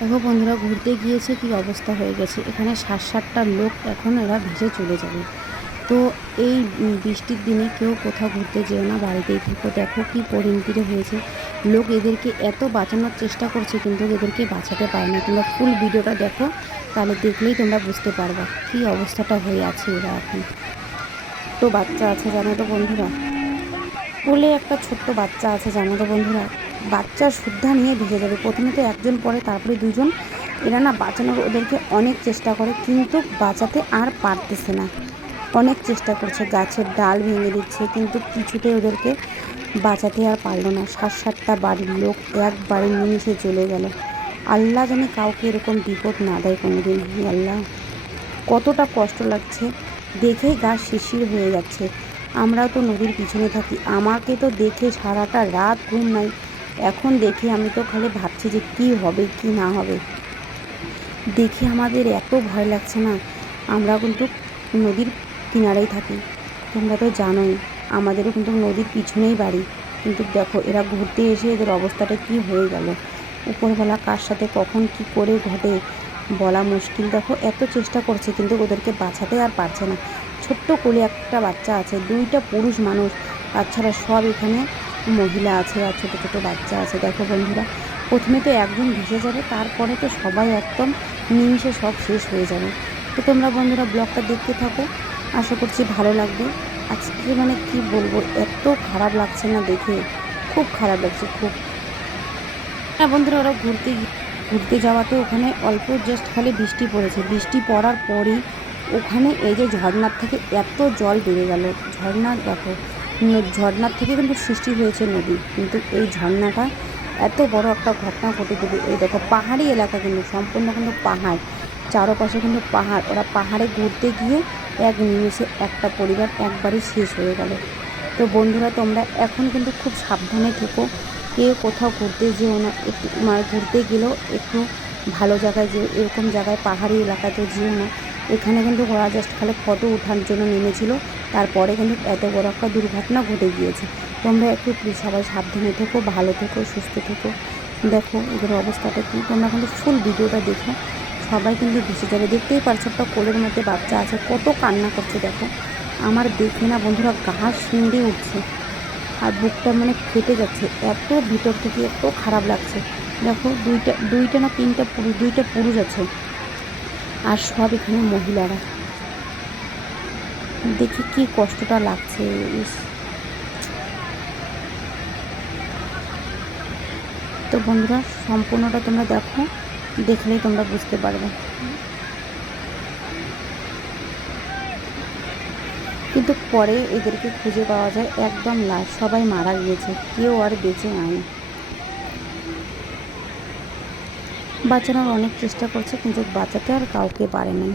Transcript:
দেখো বন্ধুরা, ঘুরতে গিয়েছে কি অবস্থা হয়ে গেছে। এখানে 7-8টা লোক এখন এরা ভেসে চলে যাবে। তো এই বৃষ্টির দিনে কেউ কোথাও ঘুরতে যেও না, বাড়িতেই থেকো। দেখো কি পরিণতিতে হয়েছে। লোক এদেরকে এত বাঁচানোর চেষ্টা করছে কিন্তু এদেরকে বাঁচাতে পারে না। তোমরা ফুল ভিডিওটা দেখো, তাহলে দেখলেই তোমরা বুঝতে পারবা কি অবস্থাটা হয়ে আছে এরা এখন। তো বাচ্চা আছে জানো তো বন্ধুরা, কোলে একটা ছোট্ট বাচ্চা আছে জানো তো বন্ধুরা। বাচ্চা শুদ্ধা নিয়ে ভেসে যাবে। প্রথমে তো একজন পড়ে, তারপরে দুজন। এরা না বাঁচানোর ওদেরকে অনেক চেষ্টা করে কিন্তু বাঁচাতে আর পারতেছে না। অনেক চেষ্টা করছে, গাছের ডাল ভেঙে দিচ্ছে কিন্তু কিছুতে ওদেরকে বাঁচাতে আর পারলো না। 7-8টা বাড়ির লোক একবারে নিমিশে চলে গেল। আল্লাহ জানে কাউকে এরকম বিপদ না দেয় কোনোদিন। হে আল্লাহ, কতটা কষ্ট লাগছে, দেখেই গা শিরশির হয়ে যাচ্ছে। আমরাও তো নদীর পিছনে থাকি, আমাকে তো দেখে সারাটা রাত ঘুম নাই। এখন দেখে আমি তো খালি ভাবছি যে কী হবে কি না হবে। দেখে আমাদের এত ভয় লাগছে না। আমরা কিন্তু নদীর কিনারেই থাকি, তোমরা তো জানোই। আমাদেরও কিন্তু নদীর পিছনেই বাড়ি। কিন্তু দেখো এরা ঘুরতে এসে এদের অবস্থাটা কি হয়ে গেল। উপরবেলা কার সাথে কখন কি করে ঘটে বলা মুশকিল। দেখো এত চেষ্টা করছে কিন্তু ওদেরকে বাঁচাতে আর পারছে না। ছোট্ট কোলে একটা বাচ্চা আছে, 2টা পুরুষ মানুষ, তাছাড়া সব এখানে মহিলা আছে আর ছোটো ছোটো বাচ্চা আছে। দেখো বন্ধুরা, প্রথমে তো একজন ভেসে যাবে, তারপরে তো সবাই একদম নিমিষে সব শেষ হয়ে যাবে। তো তোমরা বন্ধুরা ব্লগটা দেখতে থাকো, আশা করছি ভালো লাগবে। আজকে মানে কি বলবো, এত খারাপ লাগছে না দেখে, খুব খারাপ লাগছে খুব। হ্যাঁ বন্ধুরা, ওরা ঘুরতে যাওয়াতে ওখানে অল্প জাস্ট খালি বৃষ্টি পড়েছে। বৃষ্টি পড়ার পরই ওখানে এই যে ঝর্নার থেকে এত জল বেড়ে গেল। ঝর্নার দেখো, ঝর্নার থেকে কিন্তু সৃষ্টি হয়েছে নদী, কিন্তু এই ঝর্নাটা এত বড় একটা ঘটনা ঘটে দেবে। এই দেখো পাহাড়ি এলাকা, কিন্তু সম্পূর্ণ কিন্তু পাহাড়, চারপাশে কিন্তু পাহাড়। ওরা পাহাড়ে ঘুরতে গিয়ে এক নিমেষে একটা পরিবার একবারই শেষ হয়ে গেল। তো বন্ধুরা তোমরা এখন কিন্তু খুব সাবধানে থেকো, কেউ কোথাও ঘুরতে যেও না। একটু মানে ঘুরতে গেলেও একটু ভালো জায়গায় যেও, এরকম জায়গায় পাহাড়ি এলাকাতেও যেও না। এখানে কিন্তু ওরা জাস্ট খালি ফটো ওঠার জন্য নেমেছিল, তারপরে কিন্তু এত বড় একটা দুর্ঘটনা ঘটে গিয়েছে। তোমরা একটু প্লিজ সবাই সাবধানে থেকো, ভালো থেকো, সুস্থ থেকো। দেখো এদের অবস্থাটা কী, তোমরা কিন্তু ফুল ভিডিওটা দেখো। সবাই কিন্তু ভেসে যাবে, দেখতেই পারছো একটা কোলের মধ্যে বাচ্চা আছে, কত কান্না করছে দেখো। আমার দেখে না বন্ধুরা গা শিউরে উঠছে আর বুকটা মানে ফেটে যাচ্ছে, এত ভিতর থেকে এত খারাপ লাগছে। দেখো দুইটা না তিনটা পুরুষ, 2টা পুরুষ আছে আর সব এখানে মহিলারা। দেখি কি কষ্টটা লাগছে। ইস। তো বন্ধুরা সম্পূর্ণটা তোমরা দেখো, দেখলেই তোমরা বুঝতে পারবে। কিন্তু পরে এদেরকে খুঁজে পাওয়া যায় একদম লাশ, সবাই মারা গিয়েছে, কেউ আর বেঁচে নাই। বাঁচানোর অনেক চেষ্টা করছে কিন্তু বাঁচাতে আর কাউকে পারে নাই।